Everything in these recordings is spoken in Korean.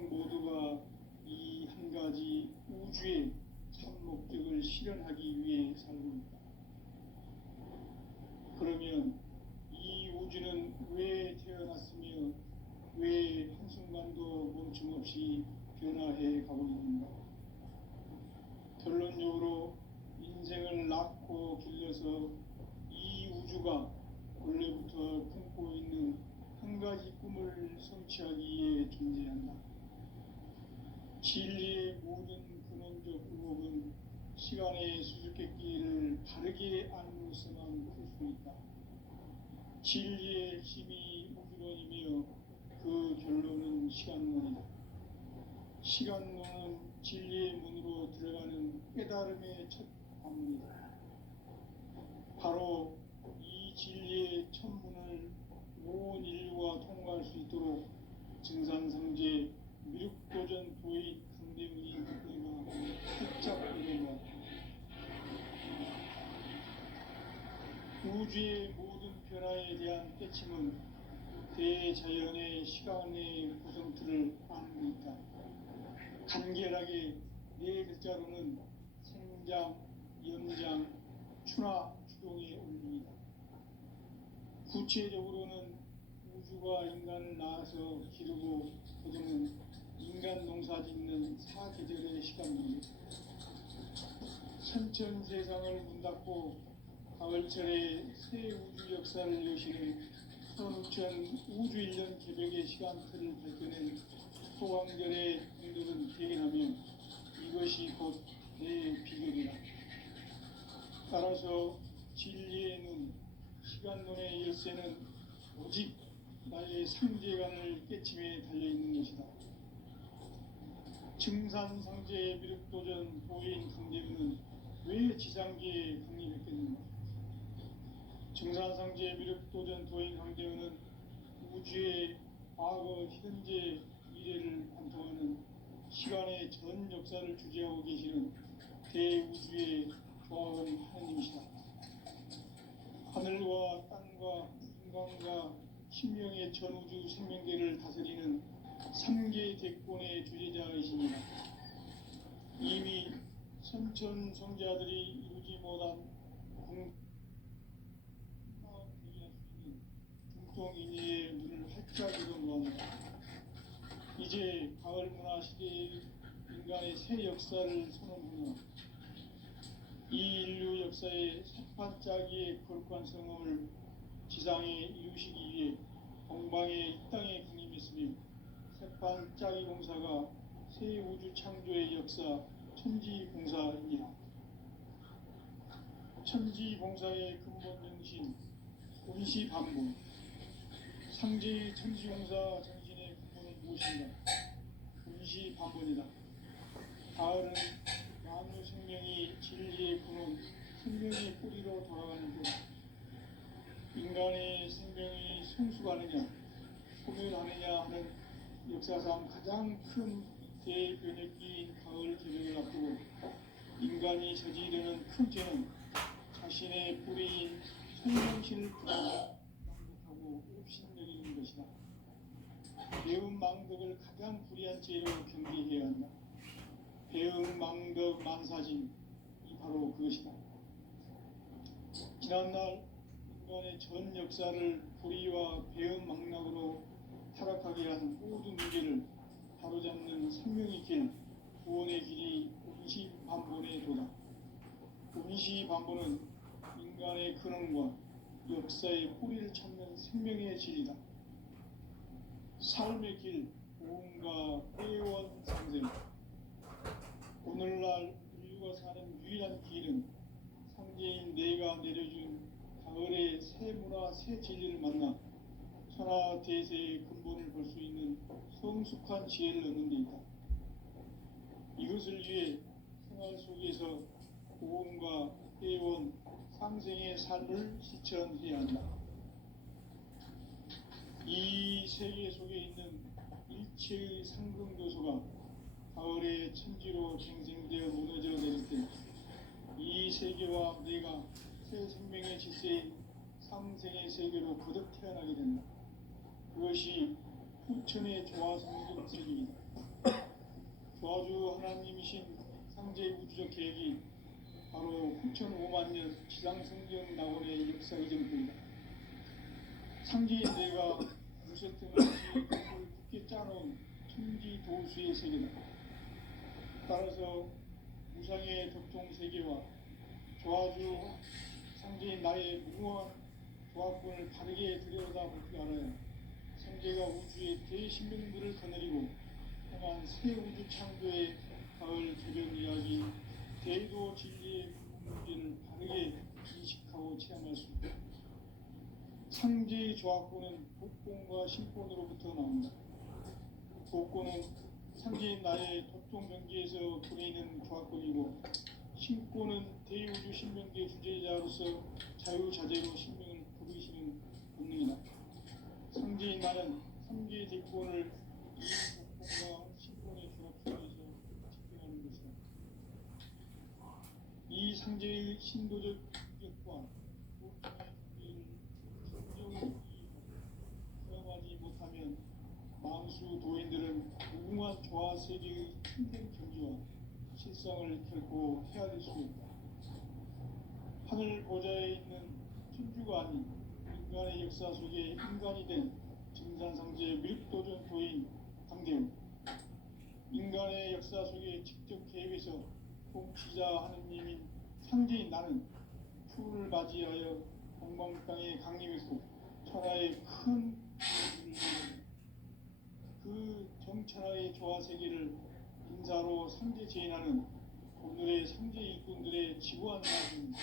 모두가 이 한 가지 우주의 참 목적을 실현하기 위해 살고 있다. 그러면 이 우주는 왜 태어났으며 왜 한순간도 멈춤없이 변화해 가고 있는가? 결론적으로 인생을 낳고 길러서 이 우주가 원래부터 품고 있는 한 가지 꿈을 성취하기 위해 존재한다. 진리의 모든 근원적 의혹은 시간의 수수께끼를 바르게 알므로서만 풀 수 있다. 진리의 핵심이 우주론이며 그 결론은 시간론이다. 시간론은 진리의 문으로 들어가는 깨달음의 첫 관문이다. 바로 이 진리의 첫 문을 온 인류가 통과할 수 있도록 증산성제 미륵도전 도인 강대문이 내가 활짝 열어놓았다. 우주의 모든 변화에 대한 깨침은 대자연의 시간의 구성틀을 안고 있다. 간결하게 네 글자로는 생장, 연장, 추나 추동의 원리이다. 구체적으로는 우주가 인간을 낳아서 기르고 거두는 인간 농사 짓는 사계절의 시간입니다. 천천 세상을 문 닫고 가을철에 새 우주 역사를 여시는 선우천 우주 1년 개벽의 시간틀을 밝혀낸 소강절의 분들은 대견하며 이것이 곧 내 비결이다. 따라서 진리의 눈, 시간론의 열쇠는 오직 나의 상제관을 깨침에 달려있는 것이다. 증산상제의 미륵도전 도인 강대문은 왜 지상계에 강림했겠는가? 증산상제의 미륵도전 도인 강대문은 우주의 과거, 현재, 미래를 관통하는 시간의 전 역사를 주재하고 계시는 대우주의 조화원 하느님이시다. 하늘과 땅과 인간과 신명의 전우주 생명계를 다스리는 3개 대권의 주제자이십니다. 이미 선천 성자들이 이루지 못한 중통인의의 눈을 활짝 열어놓았다. 이제 가을 문화 시대의 인간의 새 역사를 선언하며 이 인류 역사의 삿발짜기의 거룩한 성험을 지상에 이루시기 위해 동방의 이 땅에 강림했으며 삿발짜기 공사가 새 우주 창조의 역사 천지공사입니다. 천지공사의 근본 정신 운시반본, 상제의 천지공사 정신의 근본은 무엇인가? 운시반본이다. 가을은 만유 생명이 진리의 근원, 생명의 뿌리로 돌아가는 때다. 인간의 생명이 성숙하느냐, 소멸하느냐 하는 역사상 가장 큰 대변혁기인 가을 개벽을 앞두고 인간이 저지르는 큰 죄는 자신의 뿌리인 생명신을 망독하고 옵신여기는 것이다. 배움 망덕을 가장 불의한 죄로 경계해야 한다. 배움 망덕 만사진, 이 바로 그것이다. 지난날 인간의 전 역사를 불의와 배움 망락으로 타락하게 한 모든 문제를 바로잡는 생명의 길, 구원의 길이 운시반본의 도다. 운시반본은 인간의 근원과 역사의 뿌리를 찾는 생명의 진리다. 삶의 길, 고음과 회원 상생. 오늘날 인류가 사는 유일한 길은 상제인 내가 내려준 가을의 새 문화, 새 진리를 만나 천하대세의 근본을 볼 수 있는 성숙한 지혜를 얻는 데 있다. 이것을 위해 생활 속에서 고음과 회원, 상생의 삶을 실천해야 한다. 이 세계 속에 있는 일체의 상승도소가 가을의 천지로 갱생되어 무너져 내릴 때 이 세계와 내가 새 생명의 질서인 상생의 세계로 거듭 태어나게 된다. 그것이 후천의 조화성경 세계이다. 조화주 하나님이신 상제 우주적 계획이 바로 9,500만 년 지상성경 낙원의 역사 이전입니다. 상제인 내가 무쇠등을 굳게 짜놓은 천지 도수의 세계다. 따라서 무상의 도통 세계와 조화주 상제인 나의 무궁한 조합권을 바르게 들여다볼 줄 알아야 상제가 우주의 대신명들을 거느리고 향한 새 우주 창조의 가을 개변 이야기, 대도 진리의 문제를 바르게 인식하고 체험할 수 있다. 상제의 조합권은 복권과 신권으로부터 나온다. 복권은 상제인 나의 도통 경계에서 보내는 조합권이고, 신권은 대우주 신명계 주제자로서 자유자재로 신명을 부르시는 본능이다. 상제인 나는 3개의 대권을 이 복권과 신권의 결합 속에서 집행하는 것이다. 이 상제의 신도적 인격과 도통의 충정을 수행하지 못하면 만수 도인들은 무궁한 조화 세계의 힘든 경지와 실상을 결코 헤아릴 수 없다. 하늘 보좌에 있는 천주가 아닌 인간의 역사 속에 인간이 된 증산상제 밀도전 도인 강대우, 인간의 역사 속에 직접 개입해서 통치자 하느님인 상제인 나는 풀을 맞이하여 동방땅에 강림했고 천하의 큰 그 정천하의 조화세계를 인사로 상제 제인하는 오늘의 상제 일꾼들의 지구한 나은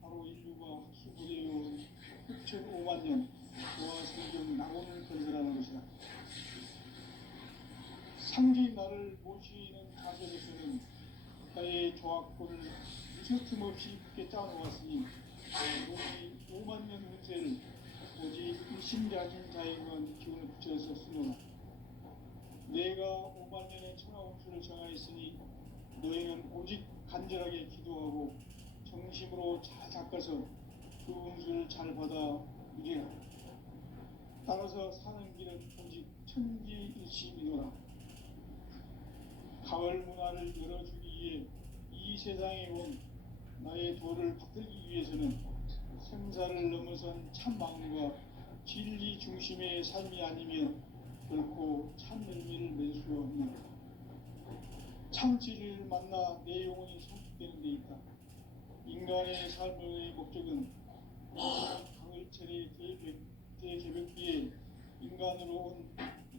바로 인류가 학수부대해온 9,500만 년 조화성경 낙원을 건설하는 것이다. 상제인 나를 모시는 가정에서는 나의 조합권을 무서틈 없이 굳게 짜놓았으니 5만 년 운세를 오직 일심자진 자에만 기운을 붙여서 쓰노라. 내가 5만 년의 천하운수를 정하였으니 너희는 오직 간절하게 기도하고 정심으로 잘 닦아서 그 운수를 잘 받아 누리라. 따라서 사는 길은 오직 천지일심이노라. 가을 문화를 열어주기 위해 이 세상에 온 나의 도를 받들기 위해서는 생사를 넘어선 참 마음과 진리 중심의 삶이 아니면 결코 참 의미를 낼 수 없는 참 진리를 만나 내 영혼이 성숙되는 데 있다. 인간의 삶의 목적은 강을철의 대개벽기에 인간으로 온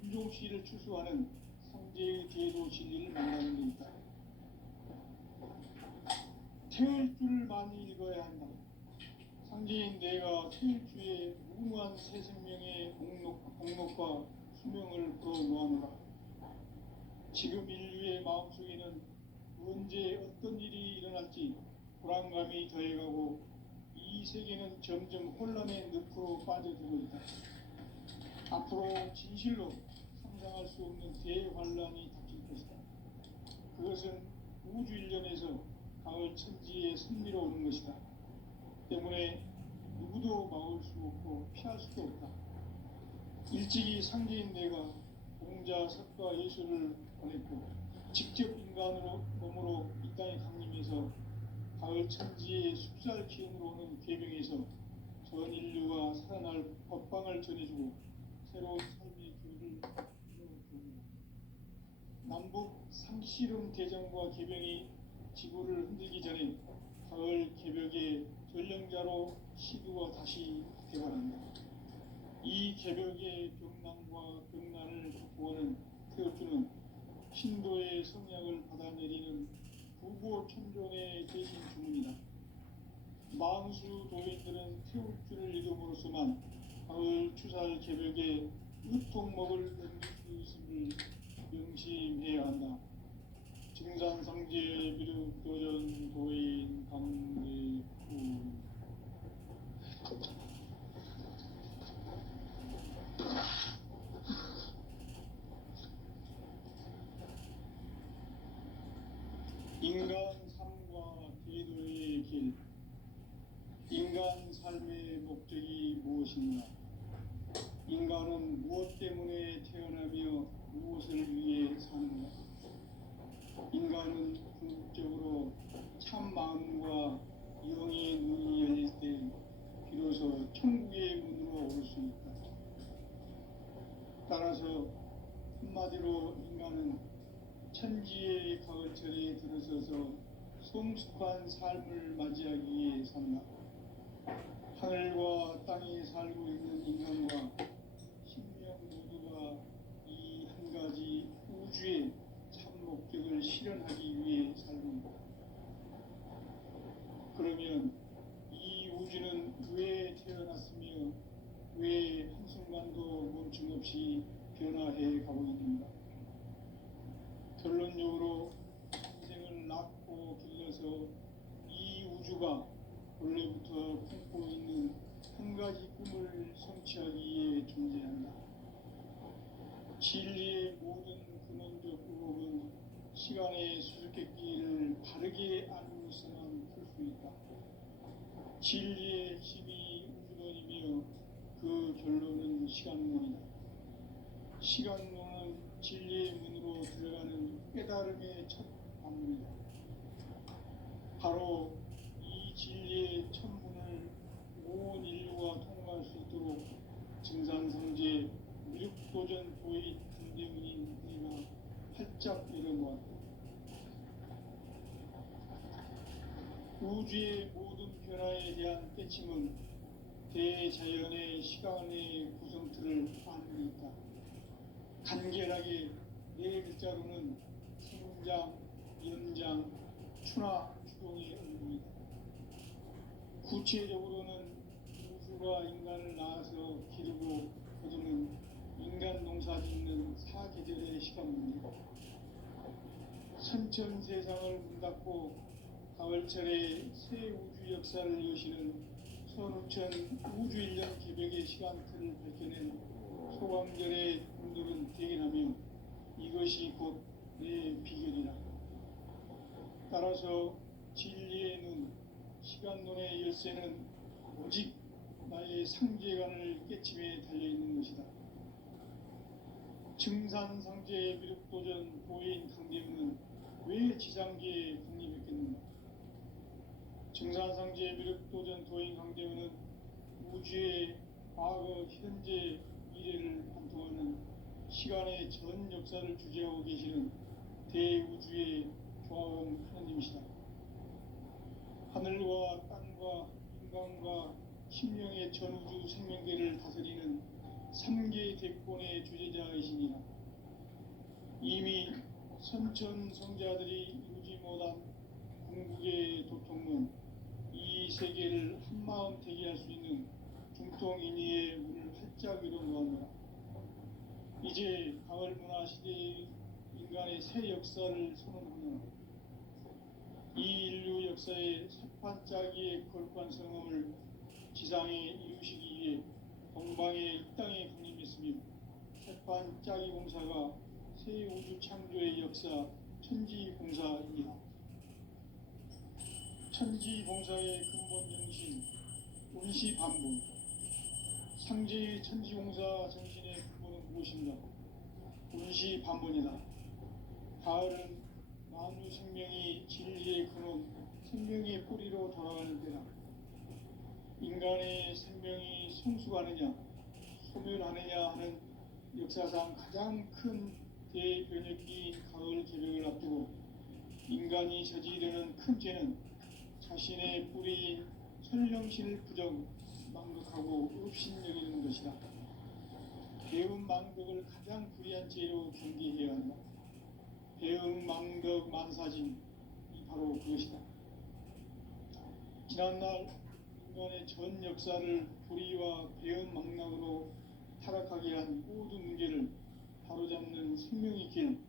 인종시를 추수하는 상제의 제도 진리를 만나는 데 있다. 태을 줄을 많이 읽어야 한다. 상제인 내가 태일주의 무궁한 새 생명의 목록과 수명을 풀어놓아노라. 지금 인류의 마음속에는 언제 어떤 일이 일어날지 불안감이 더해가고 이 세계는 점점 혼란의 늪으로 빠져들고 있다. 앞으로 진실로 상상할 수 없는 대환란이 닥칠 것이다. 그것은 우주 일련에서 가을 천지에 승리로 오는 것이다. 때문에 누구도 막을 수 없고 피할 수도 없다. 일찍이 상제인 내가 공자, 석가, 예수를 보냈고 직접 인간으로 몸으로 이 땅에 강림해서 가을 천지의 숲살 기운으로 오는 계명에서 전 인류가 살아날 법방을 전해주고 새로운 삶의 길을 열어줍니다. 남북 상씨름 대전과 계병이 지구를 흔들기 전에 가을 개벽의 전령자로 시두가 다시 개발한다. 이 개벽의 병난과 병난을 극복하는 태어주는 신도의 성약을 받아내리는 부고천존의 대신 주문이다. 만수 도인들은 태울주를 이름으로서만 가을 추살 개벽의 유통목을 넘길 수 있음을 명심해야 한다. 증산상제 미륵도전 도인 강대우. 인간 삶과 기도의 길. 인간 삶의 목적이 무엇인가? 인간은 무엇 때문에 태어나며 무엇을 위해 사는가? 궁극적으로 참 마음과 영의 눈이 열릴 때 비로소 천국의 문으로 올 수 있다. 따라서 한마디로 인간은 천지의 가을철에 들어서서 성숙한 삶을 맞이하기 위해 산다. 하늘과 땅에 살고 있는 인간과 신명 모두가 이 한 가지 우주의 참 목적을 실현하기 위해 살고 있다. 그러면 이 우주는 왜 태어났으며 왜 한순간도 멈춤없이 변화해 가고 있는가? 결론적으로 인생을 낳고 길러서 이 우주가 원래부터 품고 있는 한 가지 꿈을 성취하기 위해 존재한다. 진리의 모든 근원적 의혹은 시간의 수수께끼를 바르게 알고서만 풀 수 있다. 진리의 핵심이 우주론이며 그 결론은 시간론이다. 시간론은 진리의 문으로 들어가는 깨달음의 첫 방문이다. 바로 이 진리의 첫 문을 온 인류가 통과할 수 있도록 증산성제 미륵도전 보인 강대문인 내가 활짝 열어놓았다. 우주의 모든 변화에 대한 깨침은 대자연의 시간의 구성틀을 아는 데 있다. 간결하게 네 글자로는 성장, 연장, 추나 추동의 의미이다. 구체적으로는 우주가 인간을 낳아서 기르고 거두는 인간 농사 짓는 사계절의 시간입니다. 선천 세상을 문 닫고 가을철에 새 우주 역사를 여시는 선우천 우주 1년 기백의 시간틀을 밝혀낸 소강절의 분들은 대견하며 이것이 곧 내 비결이라. 따라서 진리의 눈, 시간론의 열쇠는 오직 나의 상제관을 깨침에 달려있는 것이다. 증산상제의 미륵도전 보인 강대문은 왜 지상계에 국립했겠는가? 증산상제의 미륵도전 도인 강대문은 우주의 과거, 현재, 미래를 관통하는 시간의 전 역사를 주재하고 계시는 대우주의 조화원 하나님이시다. 하늘과 땅과 인간과 신명의 전우주 생명계를 다스리는 3개 대권의 주제자이시니라. 이미 선천성자들이 이루지 못한 궁극의 도통은 이 세계를 한마음 되게 할 수 있는 중통인의의 문을 활짝 열어놓았노라. 이제 가을 문화 시대의 인간의 새 역사를 선언하노라. 이 인류 역사의 새판짜기의 거룩한 성음을 지상에 이루시기 위해 동방의 이 땅에 군림했으며 새판짜기 공사가 새 우주 창조의 역사 천지봉사입니다. 천지봉사의 근본 정신 운시반본. 상제의 천지봉사 정신의 근본은 무엇인가? 운시반본이다. 가을은 만유 생명이 진리의 근원, 생명의 뿌리로 돌아가는 때다. 인간의 생명이 성숙하느냐, 소멸하느냐 하는 역사상 가장 큰 대변혁기인 가을 개벽을 앞두고 인간이 저지르는 큰 죄는 자신의 뿌리인 설령신을 부정, 망극하고 업신여기는 것이다. 배움 망덕을 가장 불의한 죄로 경계해야 한다. 배움 망덕 만사짐이 바로 그것이다. 지난날 인간의 전 역사를 불의와 배움 망락으로 타락하게 한 모든 문제를 바로잡는 생명의 길,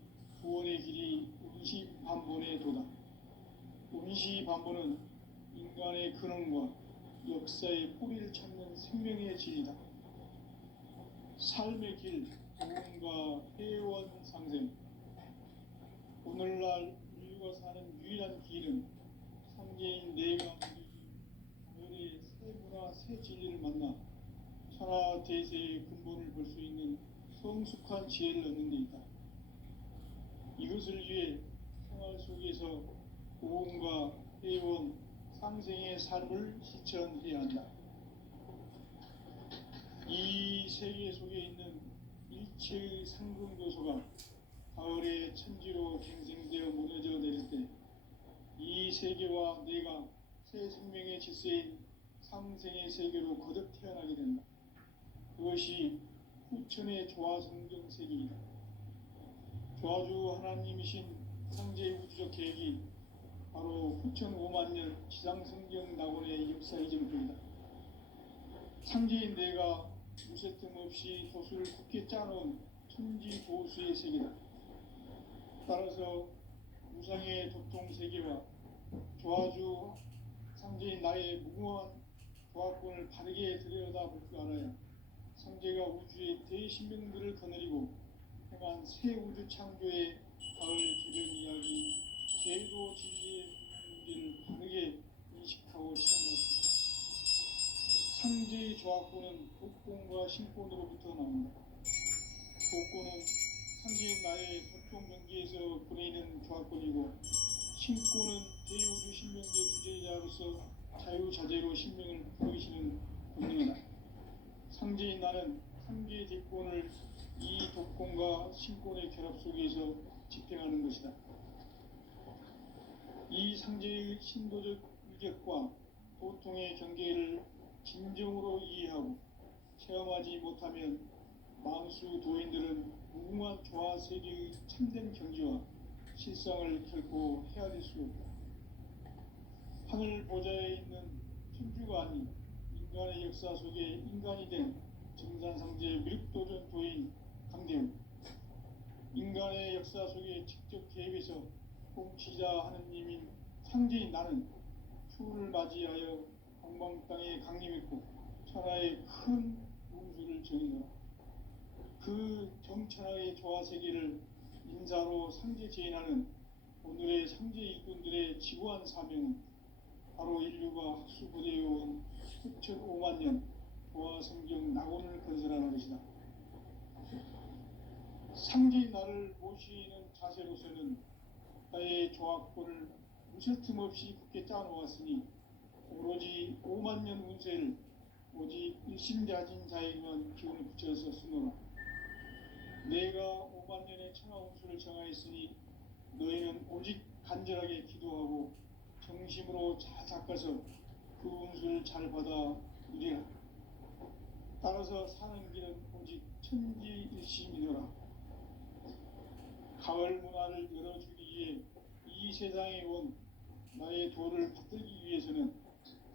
구원의 길이 운시반본의 도다. 운시반본은 인간의 근원과 역사의 뿌리를 찾는 생명의 진리다. 삶의 길, 구원과 회원 상생. 오늘날 인류가 사는 유일한 길은 상제인 내가 가을의 새 문화, 새 진리를 만나 천하 대세의 근본을 볼 수 있는 성숙한 지혜를 얻는 데 있다. 이것을 위해 생활 속에서 고음과 해온 상생의 삶을 실천해야 한다. 이 세계 속에 있는 일체의 상승교소가 가을의 천지로 갱생되어 무너져 내릴 때 이 세계와 내가 새 생명의 질서인 상생의 세계로 거듭 태어나게 된다. 그것이 후천의 조화성경 세계이다. 조화주 하나님이신 상제의 우주적 계획이 바로 후천 5만 년 지상성경 낙원의 역사의 전표이다. 상제인 내가 무쇠틈 없이 도수를 굳게 짜놓은 천지 도수의 세계다. 따라서 무상의 도통 세계와 조화주 상제인 나의 무궁한 조화권을 바르게 들여다볼 줄 알아야 상제가 우주의 대신명들을 거느리고 행한 새 우주 창조의 가을 개변 이야기, 제도 진리의 문제를 바르게 인식하고 체험할 수 있다. 상제의 조화권은 독권과 신권으로부터 나온다. 독권은 상제인 나의 도통 경계에서 보내는 조화권이고, 신권은 대우주 신명계 주제자로서 자유자재로 신명을 보이시는 권능이다. 상제인 나는 상제의 대권을 이 독권과 신권의 결합 속에서 집행하는 것이다. 이 상제의 신도적 위격과 도통의 경계를 진정으로 이해하고 체험하지 못하면 만수 도인들은 무궁한 조화 세계의 참된 경지와 실상을 결코 헤아릴 수 없다. 하늘 보좌에 있는 천주가 아닌 인간의 역사 속에 인간이 된 정산상제 밀도전 도인 강대우, 인간의 역사 속에 직접 개입해서 통치자 하느님인 상제인 나는 추후를 맞이하여 방방 땅에 강림했고 천하의 큰 문수를 정의하라. 그 정천하의 조화 세계를 인사로 상제 제인하는 오늘의 상제 일꾼들의 지구한 사명은 바로 인류가 학수고대해온 후천 5만 년 조화 성경 낙원을 건설하는 것이다. 상제인 나를 모시는 자세로서는 나의 조화권을 무쇠틈 없이 굳게 짜놓았으니 오로지 5만 년 운세를 오직 일심자진 자에게만 기운을 붙여서 쓰노라. 내가 5만 년의 천하 운수를 정하였으니 너희는 오직 간절하게 기도하고 정심으로 잘 닦아서 그 운수를 잘 받아 누리라. 따라서 사는 길은 오직 천지일심이노라. 가을 문화를 열어주기 위해 이 세상에 온 나의 도를 받들기 위해서는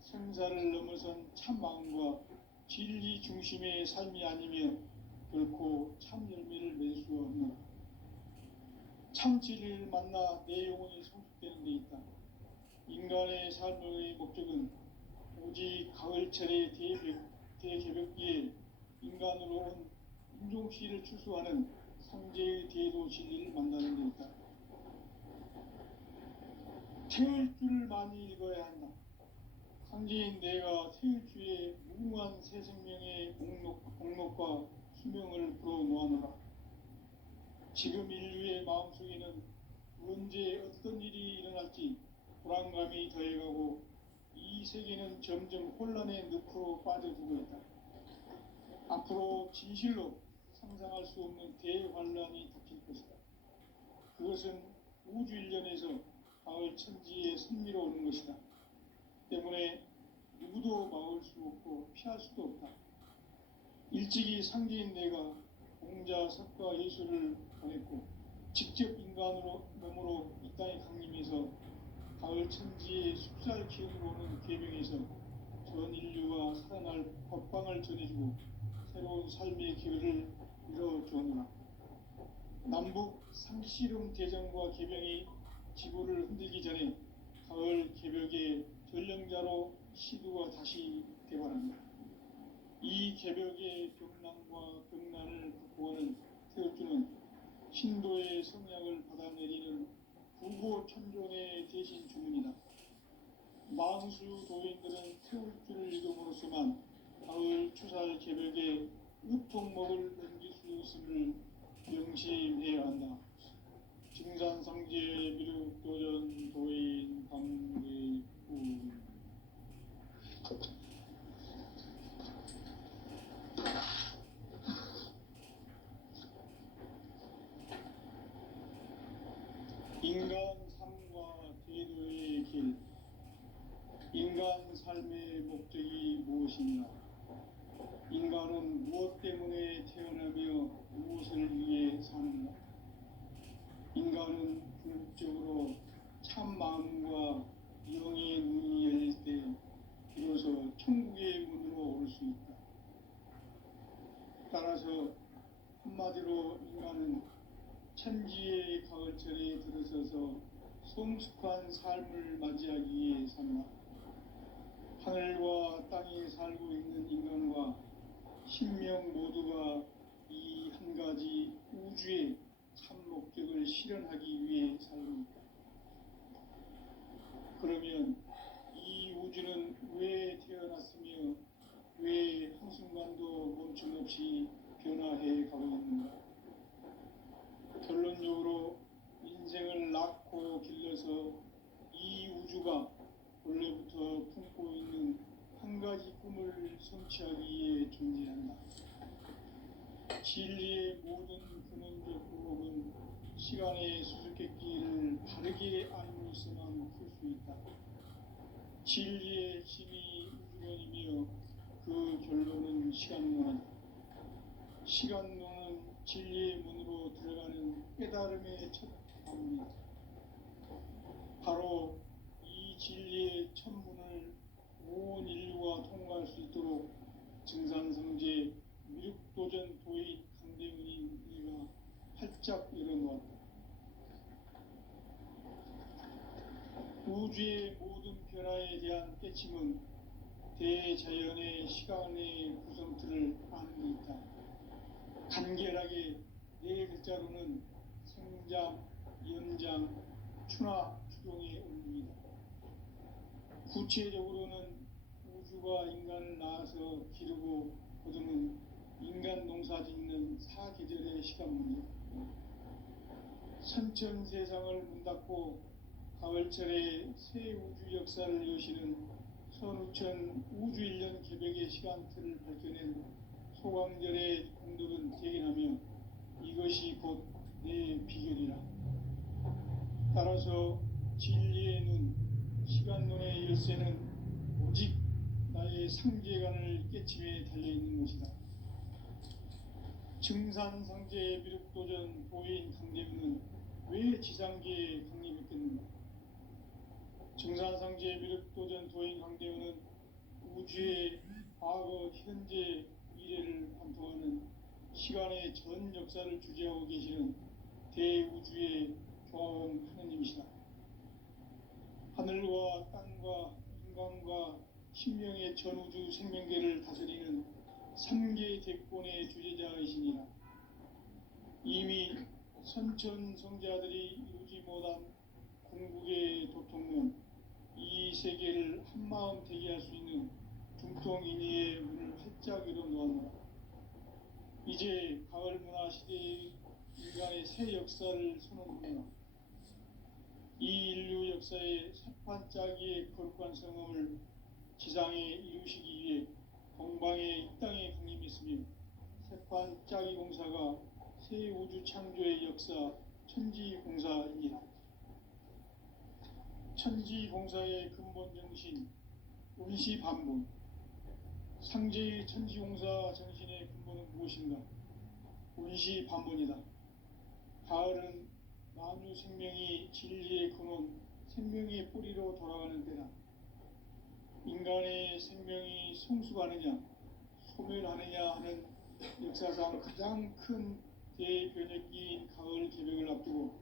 생사를 넘어선 참 마음과 진리 중심의 삶이 아니면 결코 참 열매를 맺을 수 없노라. 참 진리를 만나 내 영혼이 성숙되는 데 있다. 인간의 삶의 목적은 오직 가을철의 대개벽기에 인간으로 온 인종씨를 추수하는 상제의 대도 진리를 만나는 데 있다. 태울 줄을 많이 읽어야 한다. 상제인 내가 태울 주의 무궁한 새 생명의 목록과 수명을 불어놓아노라. 지금 인류의 마음속에는 언제 어떤 일이 일어날지 불안감이 더해가고 이 세계는 점점 혼란의 늪으로 빠져들고 있다. 앞으로 진실로 상상할 수 없는 대환란이 닥칠 것이다. 그것은 우주 일련에서 가을 천지에 승리로 오는 것이다. 때문에 누구도 막을 수 없고 피할 수도 없다. 일찍이 상제인 내가 공자, 석가, 예수를 보냈고 직접 인간으로 몸으로 이 땅에 강림해서 가을 천지의 숲살 기운으로 오는 계명에서 전 인류가 살아날 법방을 전해주고 새로운 삶의 기회를 열어주었노라. 남북 상씨름 대전과 개병이 지구를 흔들기 전에 가을 개벽의 전령자로 시두가 다시 개발합니다. 이 개벽의 벽난과 벽난을 극복하는 태극주는 신도의 성약을 받아내리는 부고천존의 대신 주문이다. 만수 도인들은 태극주를 읽음으로써만 가을 추살 개벽의 으통목을 넘길 수 있음을 명심해야 한다. 증산상제 미륵도전 도인 인간 삶과 제도의 길, 인간 삶의 목적이 무엇이냐? 인간은 무엇 때문에 태어나며 무엇을 위해 사는가? 인간은 궁극적으로 참 마음과 영의 눈이 열릴 때 비로소 천국의 문으로 올 수 있다. 따라서 한마디로 인간은 천지의 가을철에 들어서서 성숙한 삶을 맞이하기 위해 산다. 하늘과 땅에 살고 있는 인간과 신명 모두가 이 한 가지 우주의 참 목적을 실현하기 위해 살고 있다. 그러면 이 우주는 왜 태어났으며 왜 한순간도 멈춤없이 변화해 가고 있는가? 결론적으로 인생을 낳고 길러서 이 우주가 원래부터 품고 있는 한 가지 꿈을 성취하기 위해 존재한다. 진리의 모든 근원적 부목은 시간의 수수께끼를 바르게 알고 있어만 풀 수 있다. 진리의 힘이 우주론이며 그 결론은 시간론이다. 시간론은 진리의 문으로 들어가는 깨달음의 첫 방문이다. 바로 이 진리의 첫 문을 온 인류가 통과할 수 있도록 증산성제 미륵도전 도인 강대문인 이가 활짝 열어놓았다. 우주의 모든 변화에 대한 깨침은 대자연의 시간의 구성틀을 아는 데 있다. 간결하게 네 글자로는 생장, 연장, 추나 추동의 원리이다. 구체적으로는 우주가 인간을 낳아서 기르고 거두는 인간 농사 짓는 사계절의 시간문이다. 선천 세상을 문 닫고 가을철에 새 우주 역사를 여시는 선우천 우주일년 개벽의 시간틀을 밝혀낸 소강절의 공덕은 대견하며 이것이 곧 내 비결이라. 따라서 진리의 눈, 시간론의 열쇠는 오직 나의 상제관을 깨침에 달려있는 것이다. 증산상제의 미륵도전 도인 강대문은 왜 지상계에 강림했겠는가? 증산상제의 미륵도전 도인 강대문은 우주의 과거, 현재, 미래를 관통하는 시간의 전 역사를 주재하고 계시는 대우주의 조화원 하느님이시다. 하늘과 땅과 인간과 신명의 전우주 생명계를 다스리는 3계 대권의 주재자이시니라. 이미 선천성자들이 이루지 못한 궁극의 도통론, 이 세계를 한마음 되게 할 수 있는 중통인의의 문을 활짝 열어놓았노라. 이제 가을 문화 시대의 인간의 새 역사를 선언하노라. 이 인류 역사의 새판짜기의 거룩한 성험을 지상에 이루시기 위해 동방에 이 땅에 강림했으며 새판짜기 공사가 새 우주 창조의 역사 천지공사입니다. 천지공사의 근본 정신 운시반본. 상제의 천지공사 정신의 근본은 무엇인가? 운시반본이다. 가을은 만유 생명이 진리의 근원, 생명의 뿌리로 돌아가는 때다. 인간의 생명이 성숙하느냐, 소멸하느냐 하는 역사상 가장 큰 대변혁기인 가을 개벽을 앞두고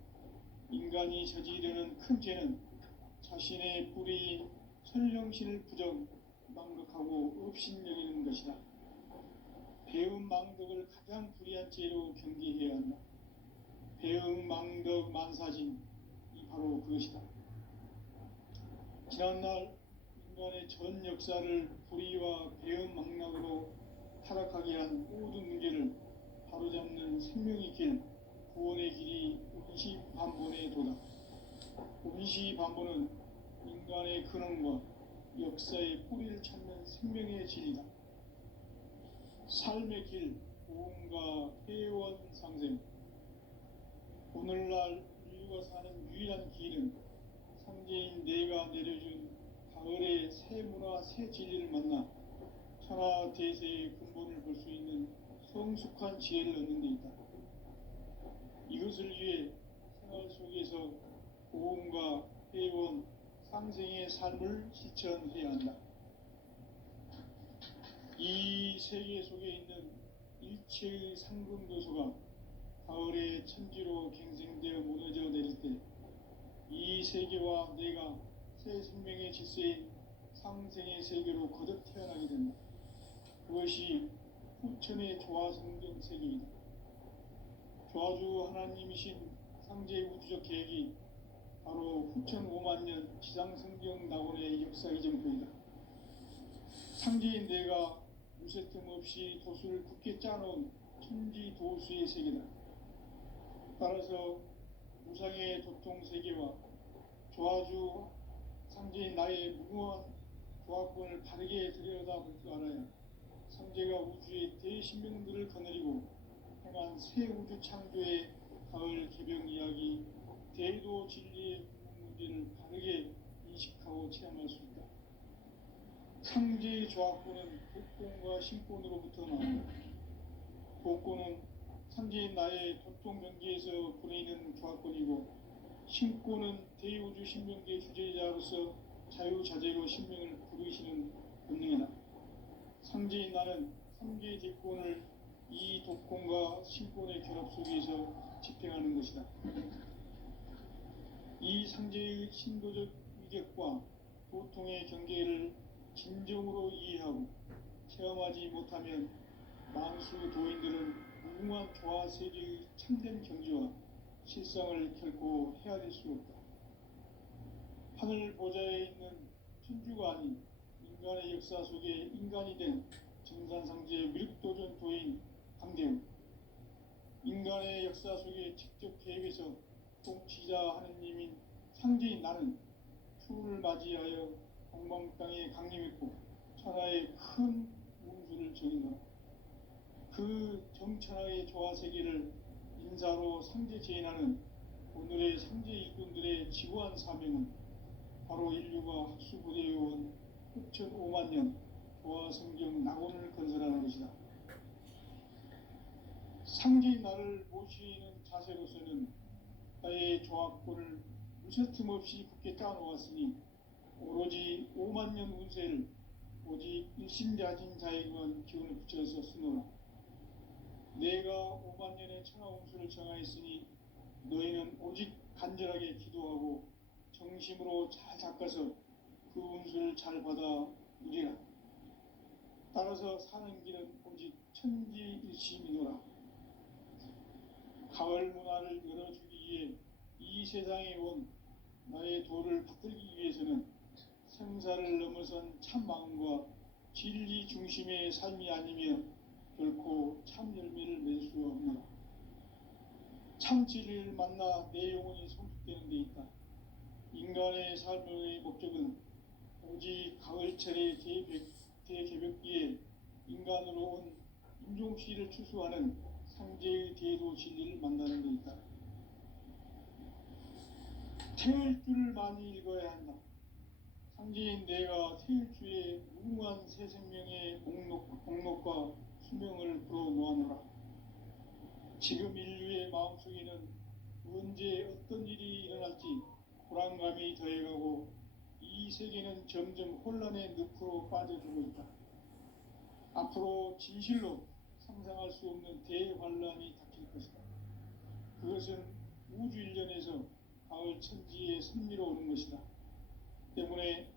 인간이 저지르는 큰 죄는 자신의 뿌리인 설령신을 부정, 망덕하고 업신여기는 것이다. 배움 망덕을 가장 불의한 죄로 경계해야 한다. 배움 망덕 만사진이 바로 그것이다. 지난날 인간의 전 역사를 불의와 배움 망락으로 타락하게 한 모든 문제를 바로잡는 생명의 길, 구원의 길이 운시반본의 도다. 운시반본은 인간의 근원과 역사의 뿌리를 찾는 생명의 진리다. 삶의 길, 보험과 회원상생. 오늘날 태어남과 사는 유일한 길은 상제인 내가 내려준 가을의 새 문화 새 진리를 만나 천하 대세의 근본을 볼 수 있는 성숙한 지혜를 얻는 데 있다. 이것을 위해 생활 속에서 고음과 회원, 상생의 삶을 실천해야 한다. 이 세계 속에 있는 일체의 상금도소가 가을의 천지로 갱생되어 무너져 내릴 때 이 세계와 내가 새 생명의 질서의 상생의 세계로 거듭 태어나게 된다. 그것이 후천의 조화성경 세계이다. 조화주 하나님이신 상제 우주적 계획이 바로 후천 5만 년 지상성경 낙원의 역사의 점표이다. 상제인 내가 무쇠틈 없이 도수를 굳게 짜놓은 천지 도수의 세계다. 따라서 무상의 도통 세계와 조화주 상제인 나의 무궁한 조화권을 바르게 들여다볼 줄 알아야 상제가 우주의 대신명들을 거느리고 행한 새 우주 창조의 가을 개병 이야기, 대도 진리의 문제를 바르게 인식하고 체험할 수 있다. 상제의 조화권은 독권과 신권으로부터 나온다. 독권은 상제인 나의 도통 경계에서 보내는 조화권이고, 신권은 대우주 신명계 주제자로서 자유자재로 신명을 부르시는 본능이다. 상제인 나는 상계의 대권을 이 독권과 신권의 결합 속에서 집행하는 것이다. 이 상제의 신도적 위격과 도통의 경계를 진정으로 이해하고 체험하지 못하면 만수 도인들은 무궁한 조화 세계의 참된 경지와 실상을 결코 헤아릴 수 없다. 하늘 보좌에 있는 천주가 아닌 인간의 역사 속에 인간이 된 정산상제 밀도전 도인 강대웅, 인간의 역사 속에 직접 계획해서 통치자 하느님인 상제인 나는 추후를 맞이하여 동방땅에 강림했고 천하의 큰 운수를 정인하라. 그 정천하의 조화세계를 인사로 상제 제인하는 오늘의 상제 일꾼들의 지구한 사명은 바로 인류가 학수부대에 온 후천 5만 년 조화성경 낙원을 건설하는 것이다. 상제인 나를 모시는 자세로서는 나의 조화권을 무쇠틈 없이 굳게 짜놓았으니 오로지 5만 년 운세를 오직 일심자진 자에게만 기운을 붙여서 쓰노라. 내가 5만 년의 천하 운수를 정하였으니 너희는 오직 간절하게 기도하고 정심으로 잘 닦아서 그 운수를 잘 받아 누리라. 따라서 사는 길은 오직 천지일심이노라. 가을 문화를 열어주기 위해 이 세상에 온 나의 도를 받들기 위해서는 생사를 넘어선 참 마음과 진리 중심의 삶이 아니면 결코 참 열매를 맺을 수 없노라. 참 진리를 만나 내 영혼이 성숙되는 데 있다. 인간의 삶의 목적은 오직 가을철의 대개벽기에 인간으로 온 인종씨를 추수하는 상제의 대도 진리를 만나는 데 있다. 태을 줄을 많이 읽어야 한다. 상제인 내가 태일주의 무궁한 새 생명의 목록과 수명을 불어놓아노라. 지금 인류의 마음속에는 언제 어떤 일이 일어날지 불안감이 더해가고 이 세계는 점점 혼란의 늪으로 빠져들고 있다. 앞으로 진실로 상상할 수 없는 대환란이 닥칠 것이다. 그것은 우주 일련에서 가을 천지에 선미로 오는 것이다. 때문에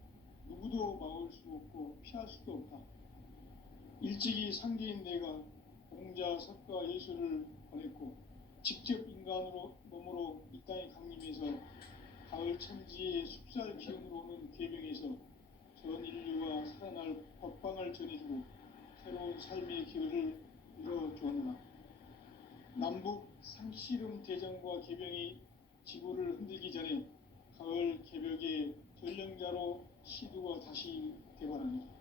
누구도 막을 수 없고 피할 수도 없다. 일찍이 상제인 내가 공자, 석가, 예수를 보냈고 직접 인간으로 몸으로 이 땅에 강림해서 가을 천지의 숲살 기운으로 오는 계병에서 전 인류가 살아날 법방을 전해주고 새로운 삶의 기회를 이뤄주었노라. 남북 상씨름 대전과 계병이 지구를 흔들기 전에 가을 개벽의 전령자로 시두가 다시 개발합니다.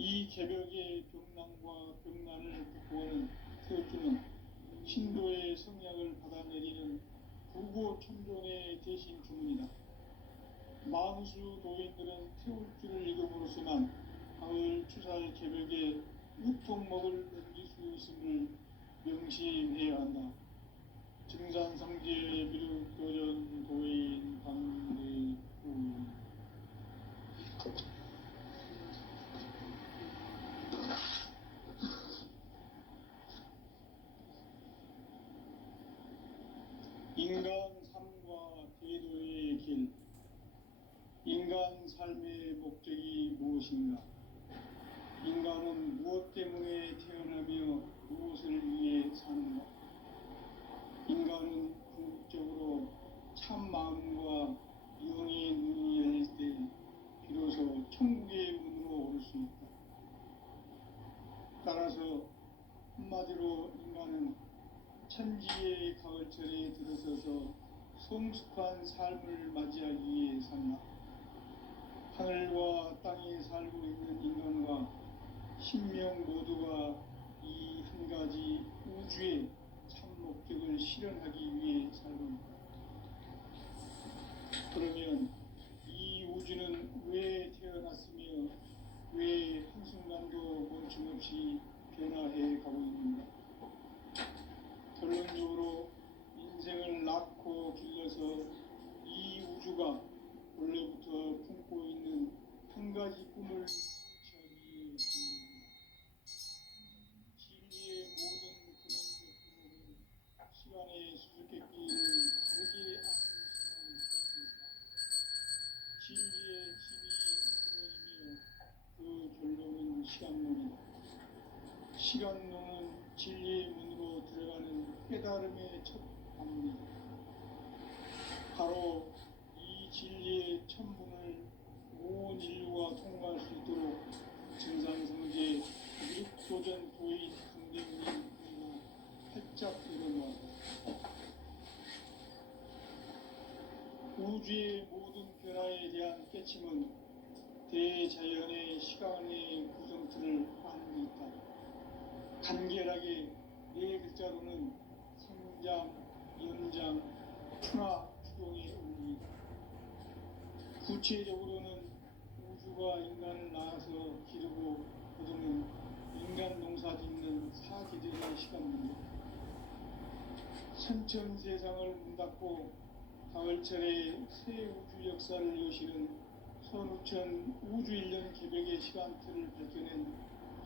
이 개벽의 병난과 병난을 극복하는 태어주는 신도의 성량을 받아내리는 유고 천존의 대신 주문이다. 만수 도인들은 태울 줄을 읽음으로써만 가을 추살 개벽에 육통목을 넘길 수 있음을 명심해야 한다. 증산상제 비륵도전 도인 강대구. 인간 삶과 대도의 길. 인간 삶의 목적이 무엇인가? 인간은 무엇 때문에 태어나며 무엇을 위해 사는가? 인간은 궁극적으로 참 마음과 영의 눈이 열릴 때 비로소 천국의 문으로 올 수 있다. 따라서 한마디로 인간은 천지의 가을철에 들어서서 성숙한 삶을 맞이하기 위해 산다. 하늘과 땅에 살고 있는 인간과 신명 모두가 이 한 가지 우주의 참 목적을 실현하기 위해 살고 있다. 그러면 이 우주는 왜 태어났으며 왜 한순간도 멈춤없이 변화해 가고 있는가? 결론적으로 인생을 낳고 길러서 이 우주가 원래부터 품고 있는 한 가지 꿈을 성취하기 위해 진리의 모든 근원적 근원은 시간의 수수께끼를 다르게 아는 시간이 있습니다. 진리의 집이 근원이며 그 결론은 시간론이다. 시간론은 진리의 문으로 들어가는 깨달음의 첫 방문이다. 바로 이 진리의 천문을 온 인류가 통과할 수 있도록 증산성제 미륵도전 도인 강대문이 활짝 열어놓았다. 우주의 모든 변화에 대한 깨침은 대자연의 시간의 구성틀을 아는 데 있다. 간결하게 네 글자로는 생장, 연장, 춘화, 추동의 의미이다. 구체적으로는 우주가 인간을 낳아서 기르고 거두는 인간 농사 짓는 사계절의 시간입니다. 선천 세상을 문 닫고 가을철에 새 우주 역사를 여시는 선우천 우주 1년 개벽의 시간틀을 밝혀낸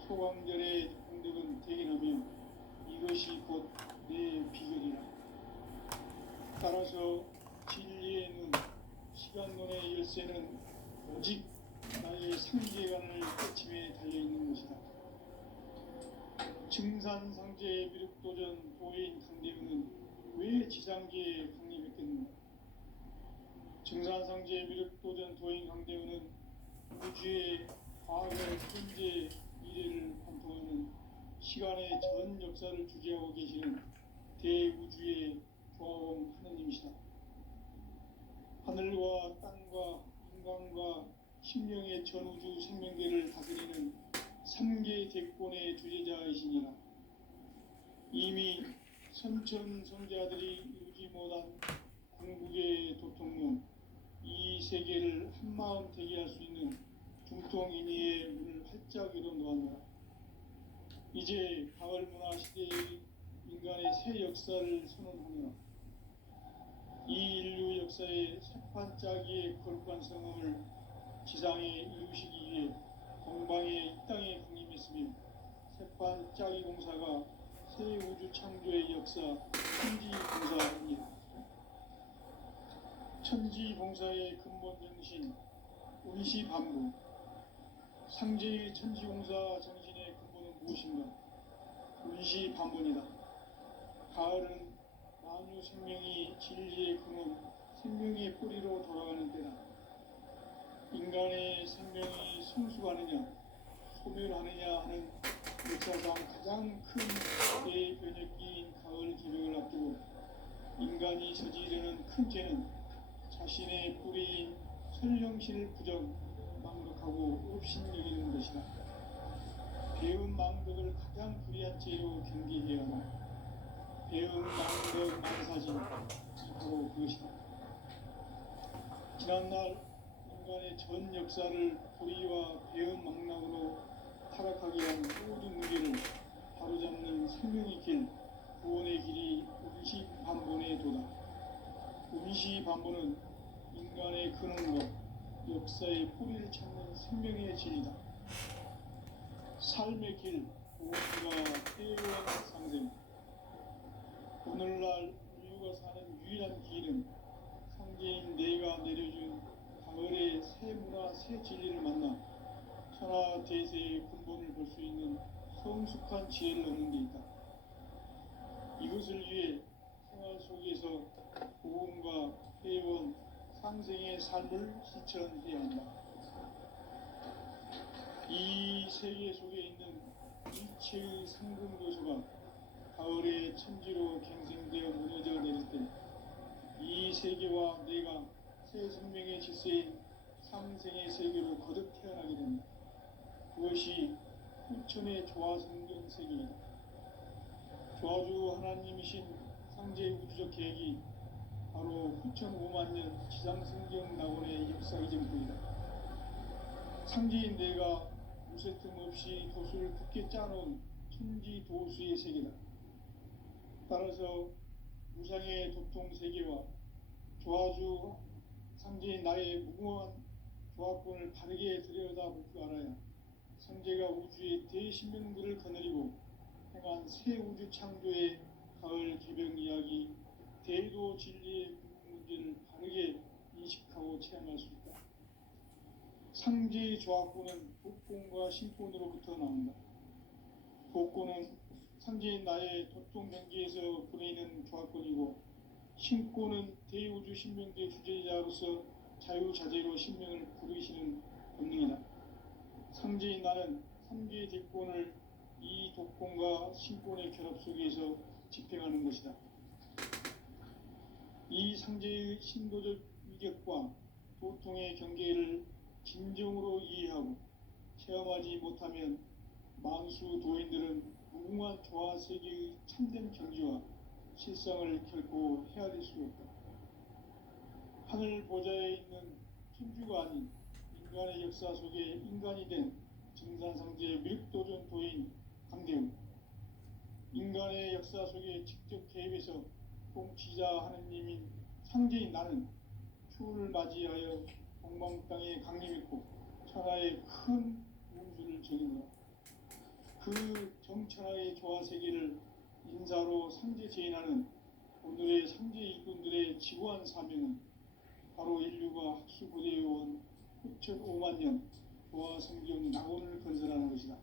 소광절의 공덕은 대견하며 이것이 곧 내 비결이라. 따라서 진리의 눈, 시간론의 열쇠는 오직 나의 상계관을 깨침에 달려있는 것이다. 증산상제 미륵도전 도인 강대근은 왜 지상계에 강림했겠는가? 증산상제 미륵도전 도인 강대근은 우주의 과거, 현재, 미래를 관통하는 시간의 전 역사를 주재하고 계시는 대우주의 조화원 하느님이시다. 하늘과 땅과 인간과 심령의 전우주 생명계를 다스리는 3계 대권의 주제자이시니라. 이미 선천성자들이 이루지 못한 궁극의 도통문, 이 세계를 한마음 되게 할 수 있는 중통인의의 문을 활짝 열어놓았노라. 이제 가을 문화 시대의 인간의 새 역사를 선언하노라. 이 인류 역사의 새판짜기의 거룩한 성음을 지상에 이루시기 위해 동방의 이 땅에 강림했으며 새판짜기 공사가 새 우주 창조의 역사 천지봉사입니다. 천지봉사의 근본 정신 운시반부. 상제의 천지공사 정신의 근본은 무엇인가? 운시반문이다. 가을은 만유 생명이 진리의 근원, 생명의 뿌리로 돌아가는 때다. 인간의 생명이 성숙하느냐, 소멸하느냐 하는 역사상 가장 큰 대변혁기인 가을 개벽을 앞두고 인간이 저지르는 큰 죄는 자신의 뿌리인 설령실 부정, 망덕하고 업신여기는 것이다. 배은 망덕을 가장 불의한 죄로 경계해야 한다. 배은 망덕 만사진, 바로 그것이다. 지난날 인간의 전 역사를 불의와 배은망락으로 타락하게 한 모든 무게를 바로잡는 생명의 길, 구원의 길이 운시반본에 도다. 운시반본은 인간의 근원과 역사의 뿌리를 찾는 생명의 진리다. 삶의 길, 구원과 해외와 상생. 오늘날 인류가 사는 유일한 길은 상제인 내가 내려준 가을의 새 문화, 새 진리를 만나 천하 대세의 근본을 볼 수 있는 성숙한 지혜를 얻는 데 있다. 이것을 위해 생활 속에서 보험과 회원, 상생의 삶을 실천해야 한다. 이 세계 속에 있는 일체의 상금 요소가 가을의 천지로 갱생되어 무너져 내릴 때 이 세계와 내가 새 생명의 질서인 상생의 세계로 거듭 태어나게 된다. 그것이 후천의 조화성경 세계이다. 조화주 하나님이신 상제 우주적 계획이 바로 후천 5만년 지상성경 낙원의 역사의 전부이다. 상제인 내가 무쇠틈 없이 도수를 굳게 짜놓은 천지 도수의 세계다. 따라서 무상의 도통 세계와 조화주 상제인 나의 무궁한 조화권을 바르게 들여다볼 줄 알아야 상제가 우주의 대신명들을 거느리고 행한 새 우주 창조의 가을 개병 이야기, 대도 진리의 문제를 바르게 인식하고 체험할 수 있다. 상제의 조화권은 복권과 신권으로부터 나온다. 복권은 상제인 나의 도통 경계에서 보내는 조화권이고, 신권은 대우주 신명대 주제자로서 자유자재로 신명을 부르시는 권능이다. 상제인 나는 3개의 대권을 이 독권과 신권의 결합 속에서 집행하는 것이다. 이 상제의 신도적 위격과 도통의 경계를 진정으로 이해하고 체험하지 못하면 만수 도인들은 무궁한 조화 세계의 참된 경지와 실상을 결코 헤아릴 수 없다. 하늘 보좌에 있는 천주가 아닌 인간의 역사 속에 인간이 된 증산상제 밀도전 도인 강대훈, 인간의 역사 속에 직접 개입해서 통치자 하느님인 상제인 나는 추운을 맞이하여 동방 땅에 강림했고 천하의 큰 운수를 정인다. 그 정천하의 조화 세계를 인사로 상제 제인하는 오늘의 상제 일꾼들의 지구한 사명은 바로 인류가 학수고대에 온 6,500만 조화 성경 낙원을 건설하는 것이다.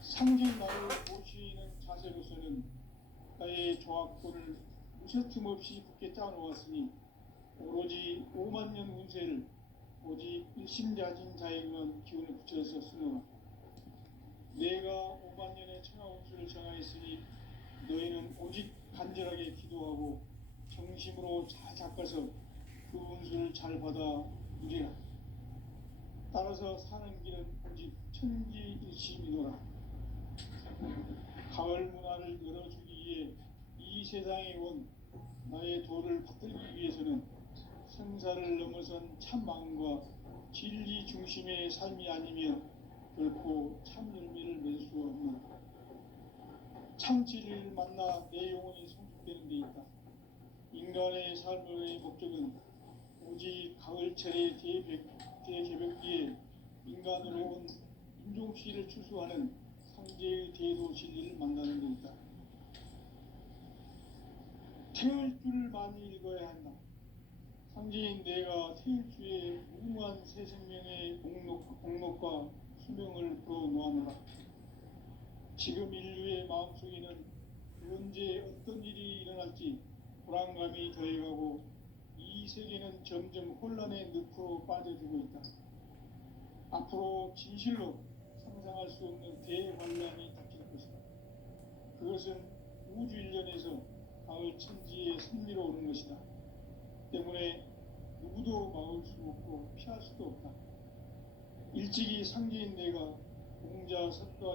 상제인 나를 모시는 자세로서는 나의 조화권을 무쇠틈 없이 굳게 짜놓았으니 오로지 5만년 운세를 오직 일심자진 자에게만 기운을 붙여서 쓰노라. 내가 5만년의 천하 운수를 정하였으니 너희는 오직 간절하게 기도하고 정심으로 잘 닦아서 그 운수를 잘 받아 누리라. 따라서 사는 길은 오직 천지일심이노라. 가을 문화를 열어주기 위해 이 세상에 온 나의 도를 받들기 위해서는 생사를 넘어선 참 마음과 진리 중심의 삶이 아니면 결코 참 열매를 맺을 수 없는 참 진리를 만나 내 영혼이 성숙되는 데 있다. 인간의 삶의 목적은 오직 가을철의 대개벽기에 인간으로 온 인종씨를 추수하는 상제의 대도 진리를 만나는 데 있다. 태을 줄을 많이 읽어야 한다. 상제인 내가 태일주의 무궁한 새 생명의 공록과 수명을 불어놓아노라. 지금 인류의 마음속에는 언제 어떤 일이 일어날지 불안감이 더해가고 이 세계는 점점 혼란의 늪으로 빠져들고 있다. 앞으로 진실로 상상할 수 없는 대환란이 닥칠 것이다. 그것은 우주 일련에서 가을 천지의 승리로 오는 것이다. 때문에 누구도 막을 수 없고 피할 수도 없다. 일찍이 상제인 내가 공자 석가